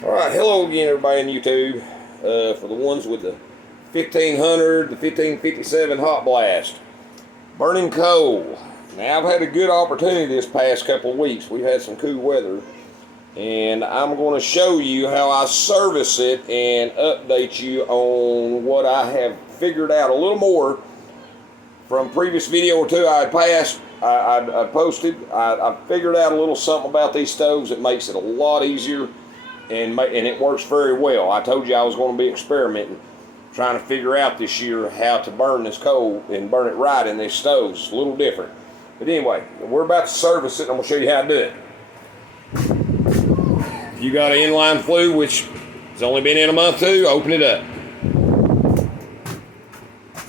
Alright, hello again everybody in YouTube. For the ones with the 1500, the 1557 Hot Blast. Burning coal. Now I've had a good opportunity this past couple of weeks. We've had some cool weather. And I'm going to show you how I service it and update you on what I have figured out a little more from previous video or two I had posted. I figured out a little something about these stoves that makes it a lot easier. And it works very well. I told you I was going to be experimenting, trying to figure out this year how to burn this coal and burn it right in these stoves. It's a little different. But anyway, we're about to service it, and I'm going to show you how to do it. If you got an inline flue, which has only been in a month too, open it up.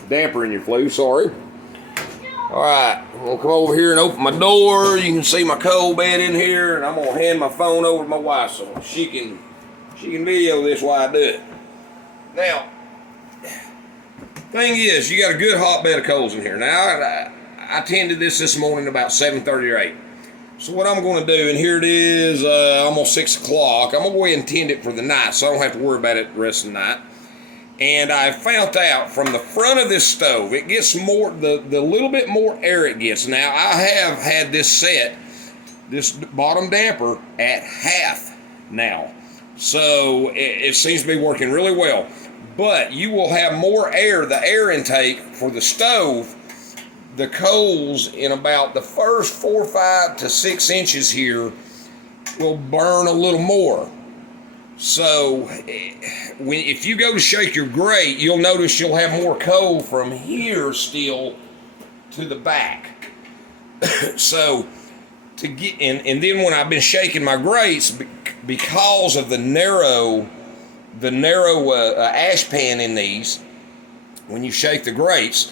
Damper in your flue, sorry. Alright, I'm going to come over here and open my door. You can see my coal bed in here, and I'm going to hand my phone over to my wife so she can video this while I do it. Now, thing is, you got a good hot bed of coals in here. Now, I tended this morning about 7:30 or 8. So what I'm going to do, and here it is almost 6 o'clock, I'm going to go ahead and tend it for the night so I don't have to worry about it the rest of the night. And I found out from the front of this stove, it gets more, the little bit more air it gets. Now, I have had this set, this bottom damper, at half now. So, it seems to be working really well. But you will have more air, the air intake for the stove, the coals in about the first 4, 5 to 6 inches here will burn a little more. So, if you go to shake your grate, you'll notice you'll have more coal from here still to the back. So, to get and then when I've been shaking my grates, because of the narrow ash pan in these, when you shake the grates,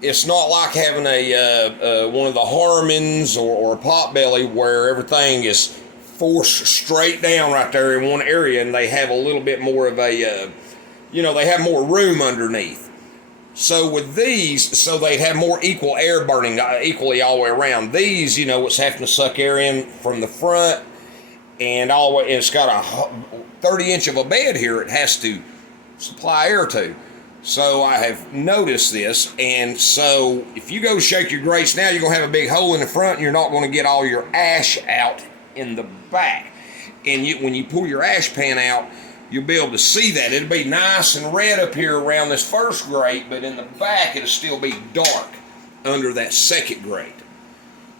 it's not like having a one of the Harmons or a Potbelly where everything is forced straight down right there in one area, and they have a little bit more of a, they have more room underneath. So with these, so they'd have more equal air burning equally all the way around. These, it's having to suck air in from the front and all the way, and it's got a 30-inch of a bed here it has to supply air to. So I have noticed this, and so if you go shake your grates now, you're going to have a big hole in the front, and you're not going to get all your ash out in the back. And when you pull your ash pan out, you'll be able to see that. It'll be nice and red up here around this first grate, but in the back it'll still be dark under that second grate.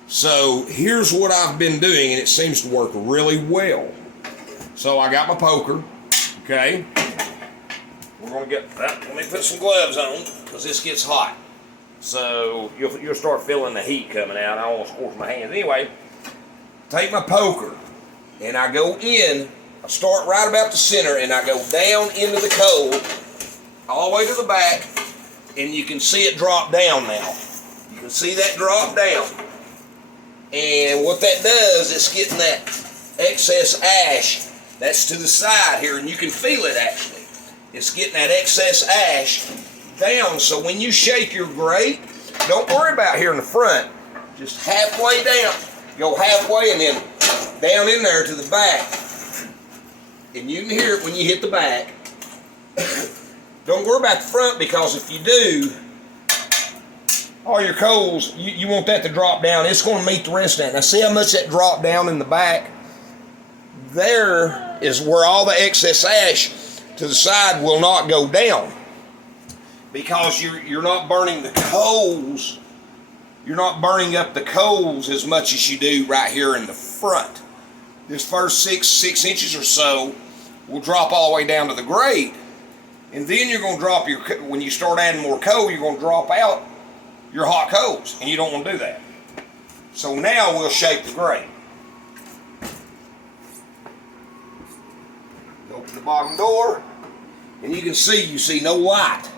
So here's what I've been doing, and it seems to work really well. So I got my poker, okay? We're gonna get that. Let me put some gloves on because this gets hot. So you'll start feeling the heat coming out. I almost scorched my hands. Anyway, take my poker and I go in. I start right about the center and I go down into the coal all the way to the back, and you can see it drop down now. You can see that drop down. And what that does, it's getting that excess ash that's to the side here, and you can feel it actually. It's getting that excess ash down, so when you shake your grate, don't worry about here in the front. Just halfway down. Go halfway and then down in there to the back. And you can hear it when you hit the back. Don't worry about the front, because if you do, all your coals, you want that to drop down. It's going to meet the rest of that. Now see how much that dropped down in the back? There is where all the excess ash to the side will not go down, because you're not burning the coals. You're not burning up the coals as much as you do right here in the front. This first six inches or so will drop all the way down to the grate, and then you're going to drop when you start adding more coal, you're going to drop out your hot coals, and you don't want to do that. So now we'll shake the grate. Open the bottom door, and you see no light.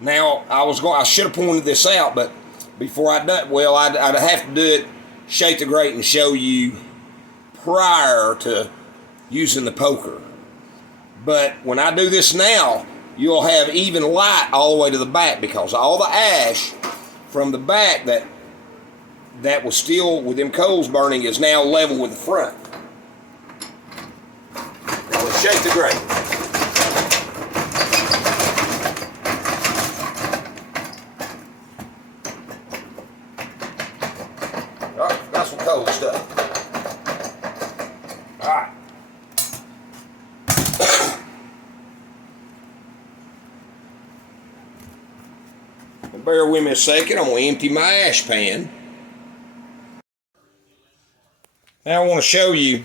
Now I should have pointed this out, but before I done, I'd have to do it, shake the grate, and show you prior to using the poker. But when I do this now, you'll have even light all the way to the back, because all the ash from the back that was still with them coals burning is now level with the front. shake the grate. Oh, got some cold stuff. All right. Bear with me a second. I'm going to empty my ash pan. Now I want to show you.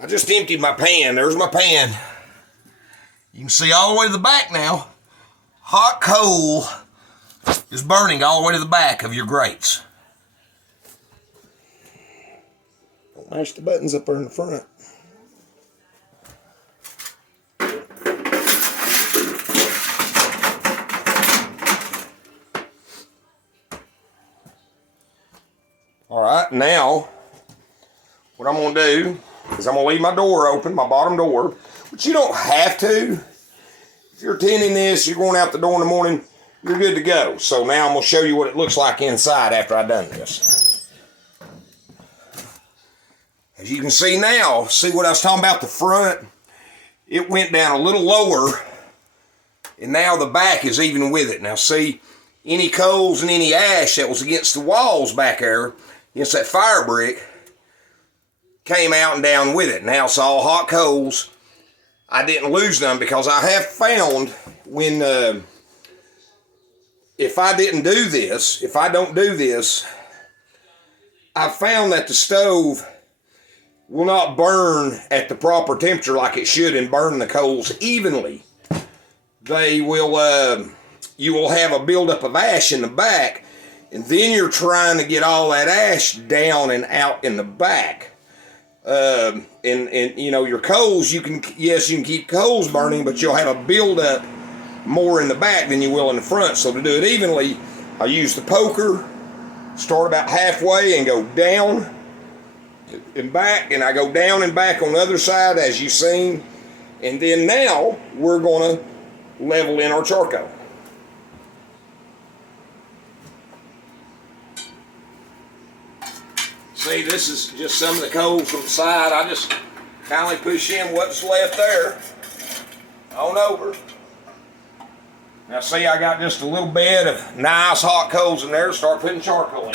I just emptied my pan. There's my pan. You can see all the way to the back now. Hot coal is burning all the way to the back of your grates. Don't mash the buttons up there in the front. All right, now what I'm going to do is I'm going to leave my door open, my bottom door, but you don't have to. If you're attending this, you're going out the door in the morning, you're good to go. So now I'm going to show you what it looks like inside after I've done this. As you can see now, see what I was talking about, the front? It went down a little lower, and now the back is even with it. Now see, any coals and any ash that was against the walls back there, against that fire brick, came out and down with it. Now it's all hot coals. I didn't lose them because I have found when, if I don't do this, I've found that the stove will not burn at the proper temperature like it should and burn the coals evenly. They will, you will have a buildup of ash in the back, and then you're trying to get all that ash down and out in the back. And you know, your coals, you can keep coals burning, but you'll have a buildup more in the back than you will in the front. So to do it evenly, I use the poker, start about halfway and go down and back, and I go down and back on the other side as you've seen. And then now we're going to level in our charcoal. See, this is just some of the coals from the side. I just kindly push in what's left there on over. Now see, I got just a little bed of nice hot coals in there to start putting charcoal in.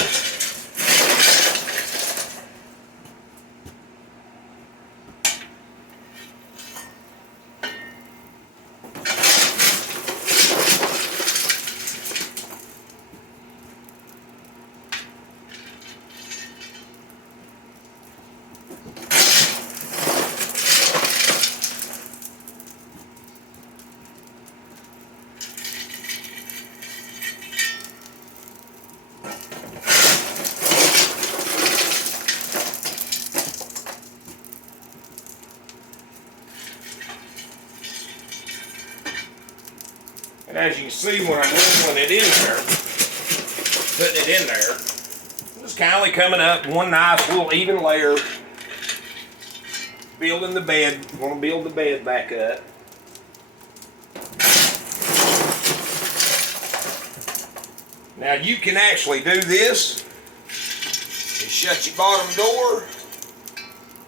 And as you can see, when I'm leveling it in there, putting it in there, just kindly coming up one nice little even layer, building the bed. I'm going to build the bed back up. Now you can actually do this and shut your bottom door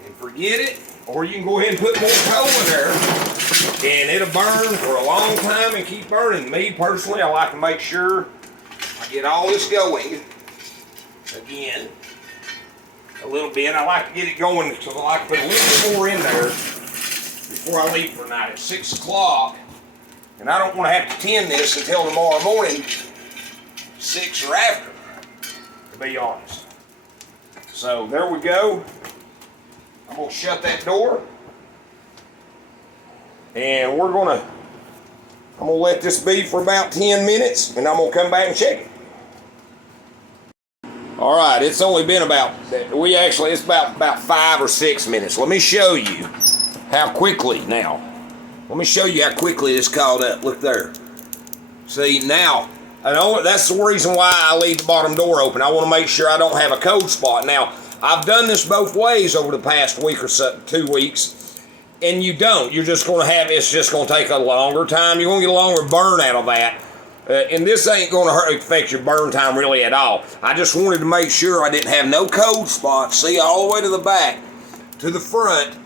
and forget it, or you can go ahead and put more coal in there and it'll burn for a long time and keep burning. Me personally, I like to make sure I get all this going again a little bit. I like to get it going, so I like to put a little bit more in there before I leave for night at 6 o'clock. And I don't want to have to tend this until tomorrow morning, 6 or after, to be honest. So there we go. I'm going to shut that door. And I'm going to let this be for about 10 minutes, and I'm going to come back and check it. All right, it's only been it's about 5 or 6 minutes. Let me show you how quickly this caught up. Look there. See, now, that's the reason why I leave the bottom door open. I want to make sure I don't have a cold spot. Now, I've done this both ways over the past week or so, 2 weeks. And you don't. You're just going to it's just going to take a longer time. You're going to get a longer burn out of that. And this ain't going to affect your burn time really at all. I just wanted to make sure I didn't have no cold spots. See, all the way to the back, to the front,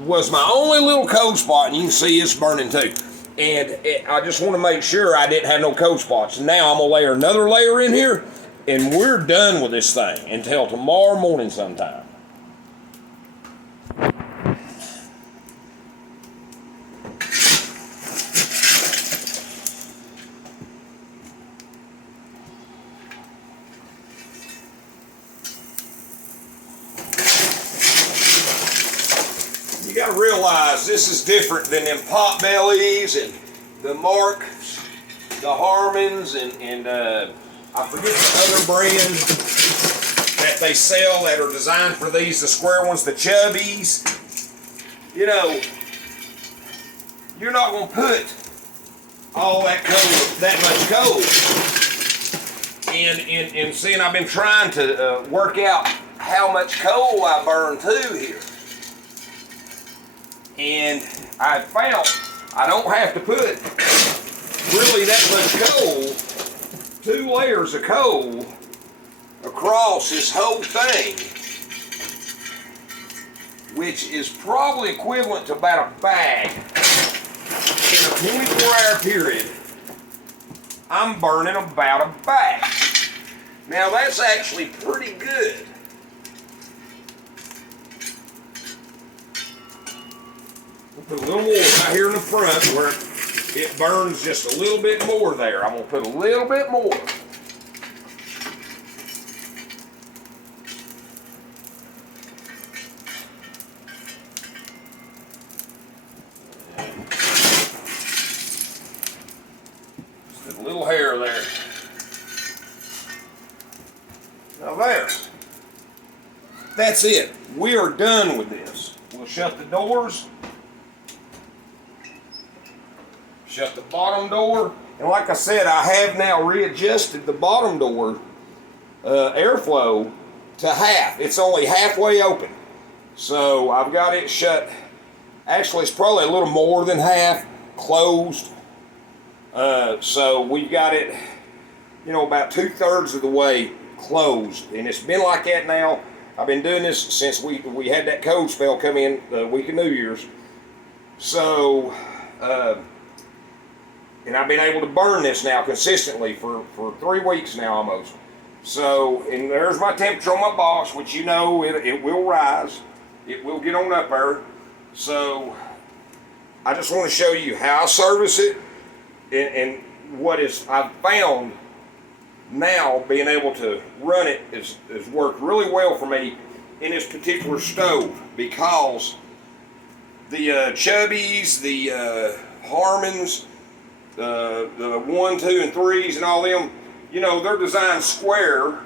was my only little cold spot, and you can see it's burning too. And I just want to make sure I didn't have no cold spots. Now I'm going to layer another layer in here, and we're done with this thing until tomorrow morning sometime. You got to realize this is different than them pot bellies and the Marks, the Harmons, and I forget the other brand that they sell that are designed for these, the square ones, the Chubbies. You know, you're not going to put all that much coal. And seeing I've been trying to work out how much coal I burn too here. And I found I don't have to put really that much coal, 2 layers of coal across this whole thing, which is probably equivalent to about a bag. In a 24-hour period, I'm burning about a bag. Now that's actually pretty good. Put a little more right here in the front where it burns just a little bit more there. I'm going to put a little bit more. Just a little hair there. Now there. That's it. We are done with this. We'll shut the doors. Shut the bottom door, and like I said, I have now readjusted the bottom door airflow to half. It's only halfway open, so I've got it shut. Actually, it's probably a little more than half closed. So we've got it, you know, about 2/3 of the way closed, and it's been like that now. I've been doing this since we had that cold spell come in the week of New Year's. So. And I've been able to burn this now consistently for 3 weeks now almost. So, and there's my temperature on my box, which you know it will rise. It will get on up there. So, I just want to show you how I service it and what I've found now being able to run it has worked really well for me in this particular stove, because the Chubbies, the Harmons, the 1, 2, and 3s and all them, you know, they're designed square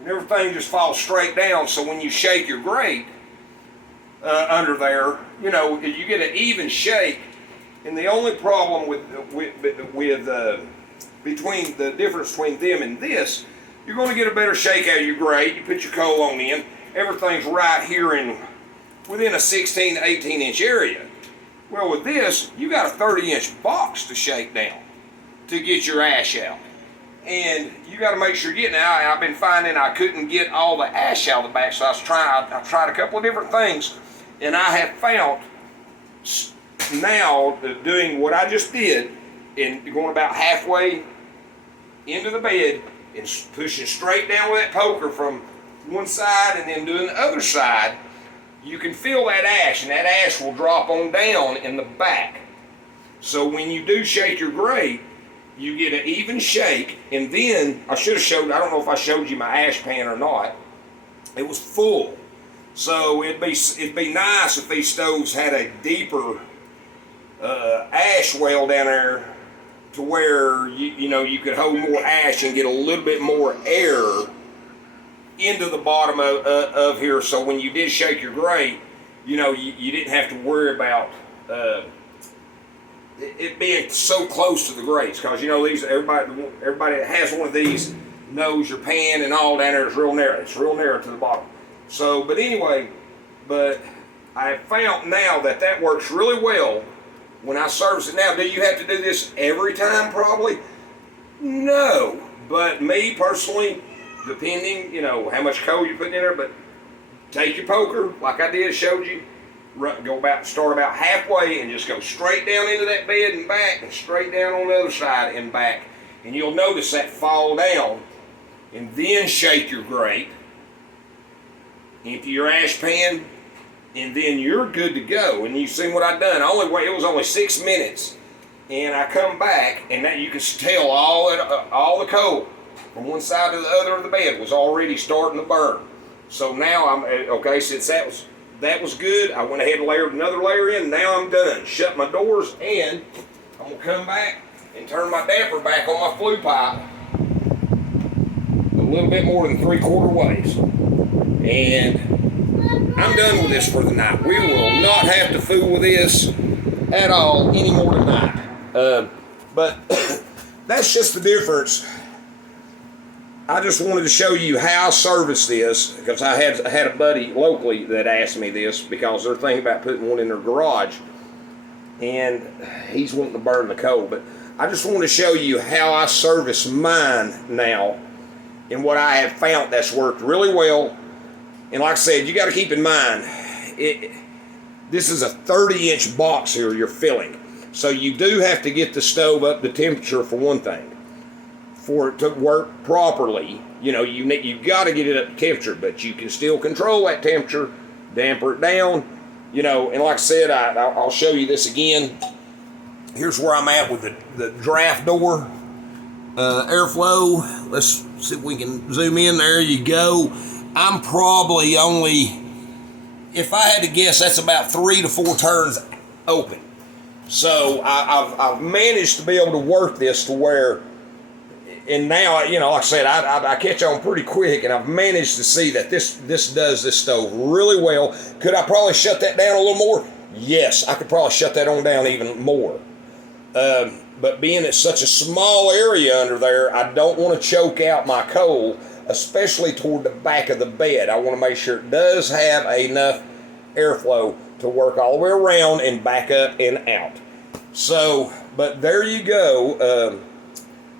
and everything just falls straight down. So when you shake your grate under there, you know, you get an even shake. And the only problem between the difference between them and this, you're going to get a better shake out of your grate. You put your coal on in, everything's right here within a 16 to 18 inch area. Well, with this, you got a 30-inch box to shake down to get your ash out. And you got to make sure you're getting out. I've been finding I couldn't get all the ash out of the back, so I tried a couple of different things, and I have found now doing what I just did and going about halfway into the bed and pushing straight down with that poker from one side and then doing the other side, you can feel that ash, and that ash will drop on down in the back. So when you do shake your grate, you get an even shake, and then I should have showed, I don't know if I showed you my ash pan or not. It was full. So it'd be nice if these stoves had a deeper ash well down there to where you could hold more ash and get a little bit more air into the bottom of here, so when you did shake your grate, you didn't have to worry about it being so close to the grates, because these everybody that has one of these knows your pan and all down there is real narrow. It's real narrow to the bottom. So, but anyway, I have found now that works really well when I service it. Now, do you have to do this every time? Probably no, but me personally, depending, how much coal you're putting in there, but take your poker, like I showed you, start about halfway and just go straight down into that bed and back, and straight down on the other side and back. And you'll notice that fall down, and then shake your grate, empty your ash pan, and then you're good to go. And you see what I done. It was only 6 minutes, and I come back, and that you can tell all the coal from one side to the other of the bed was already starting to burn. So now I'm okay. Since that was good, I went ahead and layered another layer in. Now I'm done. Shut my doors, and I'm gonna come back and turn my damper back on my flue pipe a little bit more than 3/4 ways, and I'm done with this for the night. We will not have to fool with this at all anymore tonight. But that's just the difference. I just wanted to show you how I service this, because I had a buddy locally that asked me this because they're thinking about putting one in their garage, and he's wanting to burn the coal. But I just want to show you how I service mine now and what I have found that's worked really well. And like I said, you got to keep in mind, this is a 30-inch box here you're filling. So you do have to get the stove up to temperature for one thing. For it to work properly, you've got to get it up to temperature, but you can still control that temperature, damper it down, and like I said, I'll show you this again. Here's where I'm at with the draft door airflow. Let's see if we can zoom in. There you go. I'm probably only, if I had to guess, that's about 3 to 4 turns open. So I've managed to be able to work this to where, and now, like I said, I catch on pretty quick, and I've managed to see that this does this stove really well. Could I probably shut that down a little more? Yes, I could probably shut that on down even more. But being it's such a small area under there, I don't want to choke out my coal, especially toward the back of the bed. I want to make sure it does have enough airflow to work all the way around and back up and out. So, but there you go.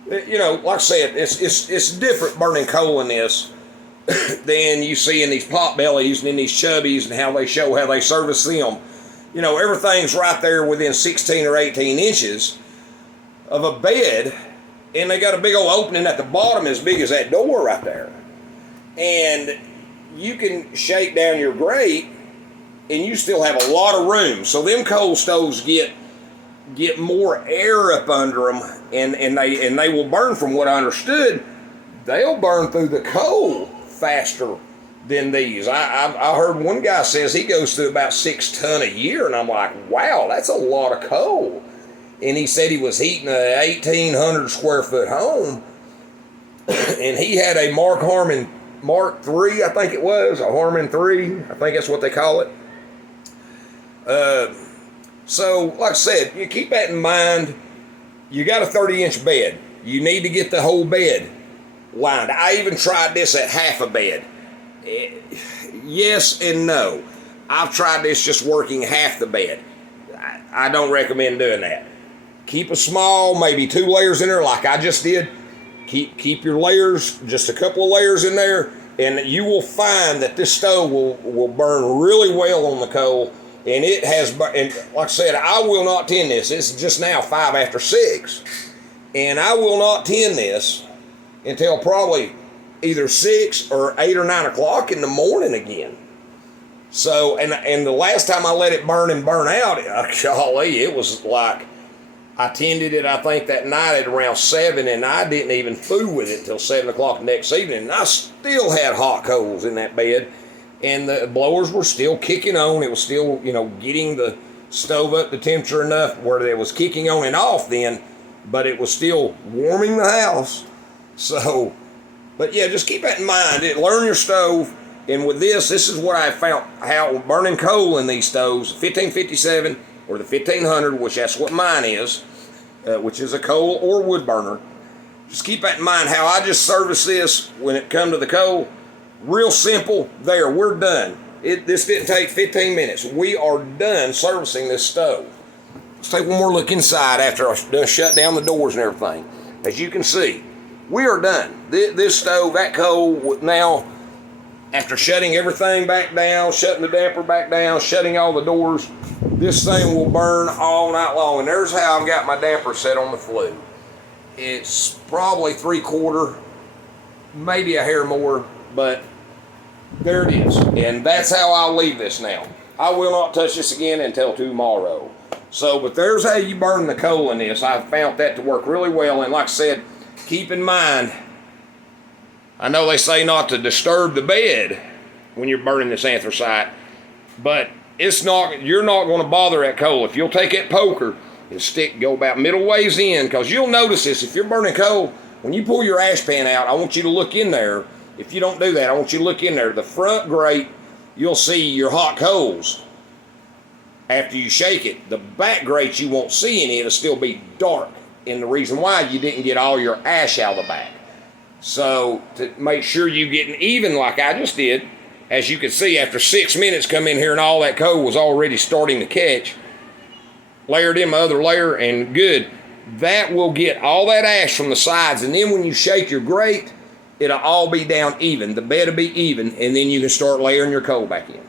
Like I said, it's different burning coal in this than you see in these pot bellies and in these chubbies, and how they show how they service them. Everything's right there within 16 or 18 inches of a bed, and they got a big old opening at the bottom as big as that door right there. And you can shake down your grate, and you still have a lot of room. So them coal stoves get more air up under them, and they will burn. From what I understood, they'll burn through the coal faster than these. I heard one guy says he goes through about 6 tons a year, and I'm like, wow, that's a lot of coal. And he said he was heating a 1,800 square foot home, and he had a Harmon Mark III, I think it was, a Harmon 3, I think that's what they call it. So, like I said, you keep that in mind. You got a 30-inch bed. You need to get the whole bed lined. I even tried this at half a bed. Yes and no. I've tried this just working half the bed. I don't recommend doing that. Keep a small, maybe 2 layers in there like I just did. Keep your layers, just a couple of layers in there, and you will find that this stove will burn really well on the coal. And it has, and like I said, I will not tin this. It's just now 5 after 6. And I will not tin this until probably either 6 or 8 or 9 o'clock in the morning again. So, and the last time I let it burn and burn out, golly, it was like, I tended it, I think, that night at around 7, and I didn't even fool with it until 7 o'clock the next evening. And I still had hot coals in that bed. And the blowers were still kicking on. It was still, getting the stove up to temperature enough where it was kicking on and off then, but it was still warming the house. So, but yeah, just keep that in mind. Learn your stove. And with this is what I found, how burning coal in these stoves, 1557 or the 1500, which that's what mine is, which is a coal or wood burner. Just keep that in mind, how I just service this when it comes to the coal. Real simple. There, we're done. This didn't take 15 minutes. We are done servicing this stove. Let's take one more look inside after I done shut down the doors and everything. As you can see, we are done. This stove, that coal, now after shutting everything back down, shutting the damper back down, shutting all the doors, this thing will burn all night long. And there's how I've got my damper set on the flue. It's probably 3/4, maybe a hair more, but there it is. And that's how I'll leave this now. I will not touch this again until tomorrow. So, but there's how you burn the coal in this. I found that to work really well. And like I said, keep in mind, I know they say not to disturb the bed when you're burning this anthracite, but it's not, you're not going to bother that coal. If you'll take that poker and go about middle ways in, because you'll notice this, if you're burning coal, when you pull your ash pan out, I want you to look in there. If you don't do that, I want you to look in there. The front grate, you'll see your hot coals after you shake it. The back grate, you won't see any. It'll still be dark. And the reason why, you didn't get all your ash out of the back. So to make sure you're getting even like I just did, as you can see, after 6 minutes, come in here and all that coal was already starting to catch. Layered in my other layer and good. That will get all that ash from the sides. And then when you shake your grate, it'll all be down even. The bed will be even, and then you can start layering your coal back in.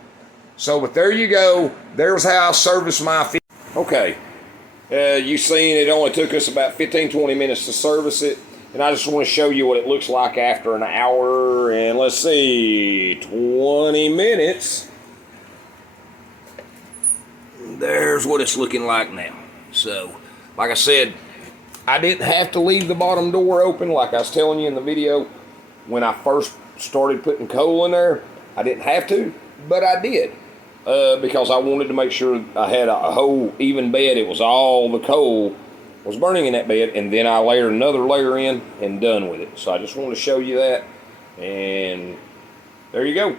So, but there you go. There's how I service my. Okay, you seen it only took us about 15-20 minutes to service it, and I just want to show you what it looks like after an hour and let's see, 20 minutes. There's what it's looking like now. So, like I said, I didn't have to leave the bottom door open like I was telling you in the video. When I first started putting coal in there, I didn't have to, but I did. Because I wanted to make sure I had a whole even bed. It was all the coal was burning in that bed, and then I layered another layer in and done with it. So I just wanted to show you that, and there you go.